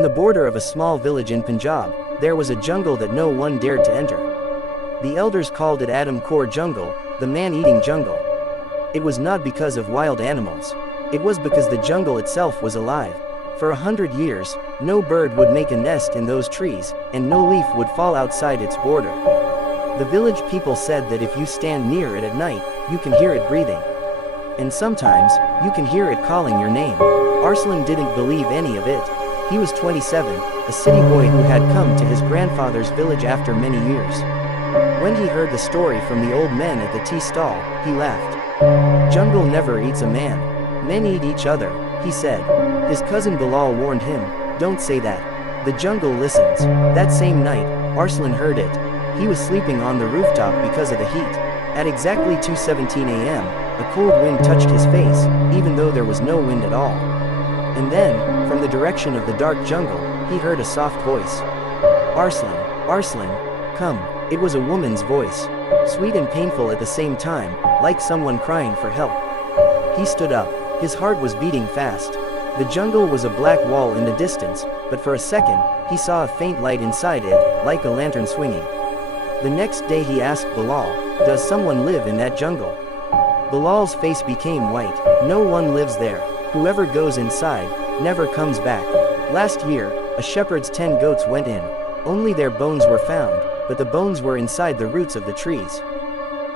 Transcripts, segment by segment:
In the border of a small village in Punjab, there was a jungle that no one dared to enter. The elders called it Adam Kaur Jungle, the man-eating jungle. It was not because of wild animals. It was because the jungle itself was alive. For 100 years, no bird would make a nest in those trees, and no leaf would fall outside its border. The village people said that if you stand near it at night, you can hear it breathing. And sometimes, you can hear it calling your name. Arslan didn't believe any of it. He was 27, a city boy who had come to his grandfather's village after many years. When he heard the story from the old men at the tea stall, he laughed. "Jungle never eats a man. Men eat each other," he said. His cousin Bilal warned him, "Don't say that. The jungle listens." That same night, Arslan heard it. He was sleeping on the rooftop because of the heat. At exactly 2:17 a.m., a cold wind touched his face, even though there was no wind at all. And then, from the direction of the dark jungle, he heard a soft voice. "Arslan, Arslan, come." It was a woman's voice, sweet and painful at the same time, like someone crying for help. He stood up. His heart was beating fast. The jungle was a black wall in the distance, but for a second, he saw a faint light inside it, like a lantern swinging. The next day he asked Bilal, "Does someone live in that jungle?" Bilal's face became white. "No one lives there. Whoever goes inside, never comes back." Last year, a shepherd's 10 goats went in. Only their bones were found, but the bones were inside the roots of the trees.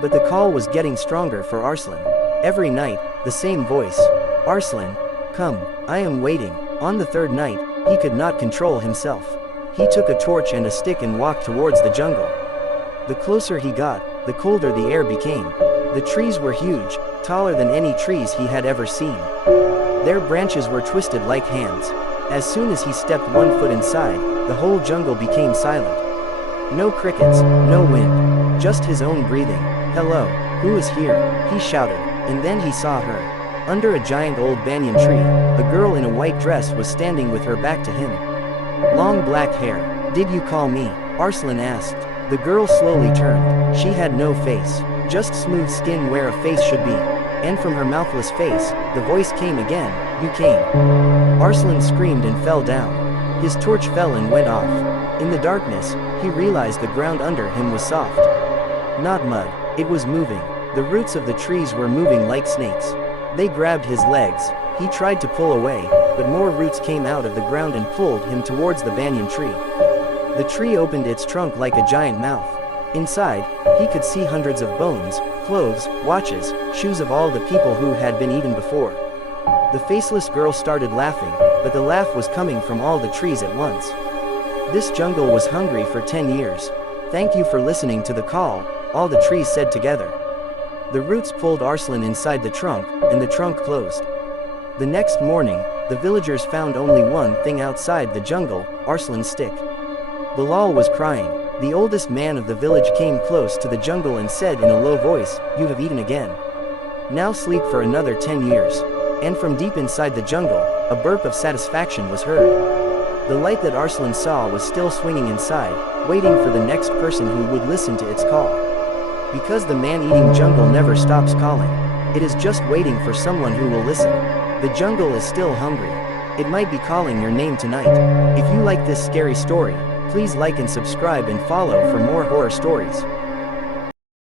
But the call was getting stronger for Arslan. Every night, the same voice. "Arslan, come, I am waiting." On the third night, he could not control himself. He took a torch and a stick and walked towards the jungle. The closer he got, the colder the air became. The trees were huge, taller than any trees he had ever seen. Their branches were twisted like hands. As soon as he stepped 1 foot inside, the whole jungle became silent. No crickets, no wind, just his own breathing. "Hello, who is here?" he shouted, and then he saw her. Under a giant old banyan tree, a girl in a white dress was standing with her back to him. Long black hair. "Did you call me?" Arslan asked. The girl slowly turned. She had no face, just smooth skin where a face should be. And from her mouthless face, the voice came again, "You came." Arslan screamed and fell down. His torch fell and went off. In the darkness, he realized the ground under him was soft. Not mud, it was moving. The roots of the trees were moving like snakes. They grabbed his legs. He tried to pull away, but more roots came out of the ground and pulled him towards the banyan tree. The tree opened its trunk like a giant mouth. Inside, he could see hundreds of bones, clothes, watches, shoes of all the people who had been eaten before. The faceless girl started laughing, but the laugh was coming from all the trees at once. This jungle was hungry for 10 years. "Thank you for listening to the call," all the trees said together. The roots pulled Arslan inside the trunk, and the trunk closed. The next morning, the villagers found only one thing outside the jungle, Arslan's stick. Bilal was crying. The oldest man of the village came close to the jungle and said in a low voice, "You have eaten again. Now sleep for another 10 years. And from deep inside the jungle, a burp of satisfaction was heard. The light that Arslan saw was still swinging inside, waiting for the next person who would listen to its call. Because the man-eating jungle never stops calling. It is just waiting for someone who will listen. The jungle is still hungry. It might be calling your name tonight. If you like this scary story, please like and subscribe and follow for more horror stories.